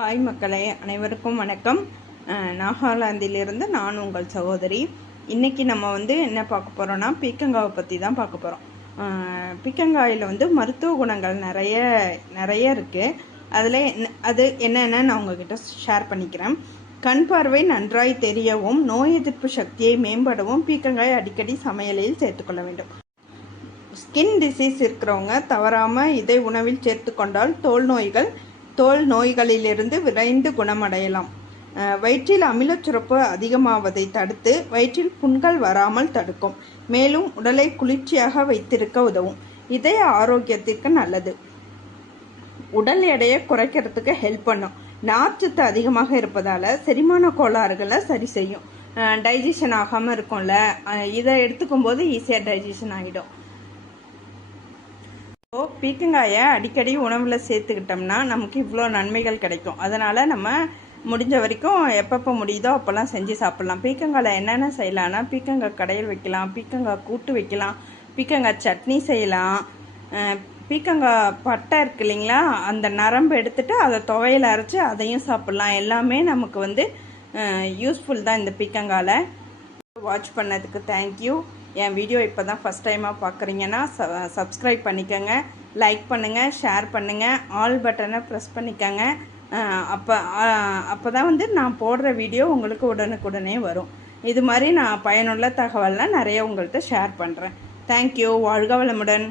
Hi மக்களே, அனைவருக்கும் வணக்கம். நாகாலாந்திலிருந்து நான் உங்கள் சகோதரி. இன்றைக்கி நம்ம என்ன பார்க்க போகிறோன்னா, பீக்கங்காவை பற்றி தான் பார்க்க போகிறோம். பீக்கங்காயில் மருத்துவ குணங்கள் நிறைய இருக்குது. அதில் அது என்னென்னு நான் உங்ககிட்ட ஷேர் பண்ணிக்கிறேன். கண் பார்வை நன்றாய் தெரியவும் நோய் எதிர்ப்பு சக்தியை மேம்படவும் பீக்கங்காய் அடிக்கடி சமையலில் சேர்த்துக்கொள்ள வேண்டும். ஸ்கின் டிசீஸ் இருக்கிறவங்க தவறாமல் இதை உணவில் சேர்த்து கொண்டால் தோல் நோய்களிலிருந்து விரைந்து குணமடையலாம். வயிற்றில் அமிலச்சுரப்பு அதிகமாவதை தடுத்து வயிற்றில் புண்கள் வராமல் தடுக்கும். மேலும் உடலை குளிர்ச்சியாக வைத்திருக்க உதவும். இதய ஆரோக்கியத்திற்கு நல்லது. உடல் எடையை குறைக்கிறதுக்கு ஹெல்ப் பண்ணும். நார்ச்சத்து அதிகமாக இருப்பதால செரிமான கோளாறுகளை சரி செய்யும். டைஜஷன் ஆகாமல் இருக்கும்ல, இதை எடுத்துக்கும் போது ஈஸியாக டைஜஷன் ஆகிடும். பீக்கங்காயை அடிக்கடி உணவில் சேர்த்துக்கிட்டோம்னா நமக்கு இவ்வளோ நன்மைகள் கிடைக்கும். அதனால் நம்ம முடிஞ்ச வரைக்கும் எப்பப்போ முடியுதோ அப்போல்லாம் செஞ்சு சாப்பிட்லாம். பீக்கங்காயில் என்னென்ன செய்யலாம்னா, பீக்கங்காய் கடையில் வைக்கலாம், பீக்கங்காய் கூட்டு வைக்கலாம், பீக்கங்காய் சட்னி செய்யலாம். பீக்கங்காய் பட்டை இருக்கு இல்லைங்களா, அந்த நரம்பு எடுத்துகிட்டு அதை துவையில் அரைச்சி அதையும் சாப்பிட்லாம். எல்லாமே நமக்கு யூஸ்ஃபுல் தான் இந்த பீக்கங்காயில். வாட்ச் பண்ணதுக்கு தேங்க்யூ. என் வீடியோ இப்போ தான் ஃபஸ்ட் டைமாக பார்க்குறீங்கன்னா சப்ஸ்கிரைப் பண்ணிக்கோங்க, லைக் பண்ணுங்கள், ஷேர் பண்ணுங்கள், ஆல் பட்டனை ப்ரெஸ் பண்ணிக்கோங்க. அப்போ தான் நான் போடுற வீடியோ உங்களுக்கு உடனுக்குடனே வரும். இது மாதிரி நான் பயனுள்ள தகவல்லாம் நிறைய உங்கள்கிட்ட ஷேர் பண்ணுறேன். தேங்க்யூ. வாழ்க வளமுடன்.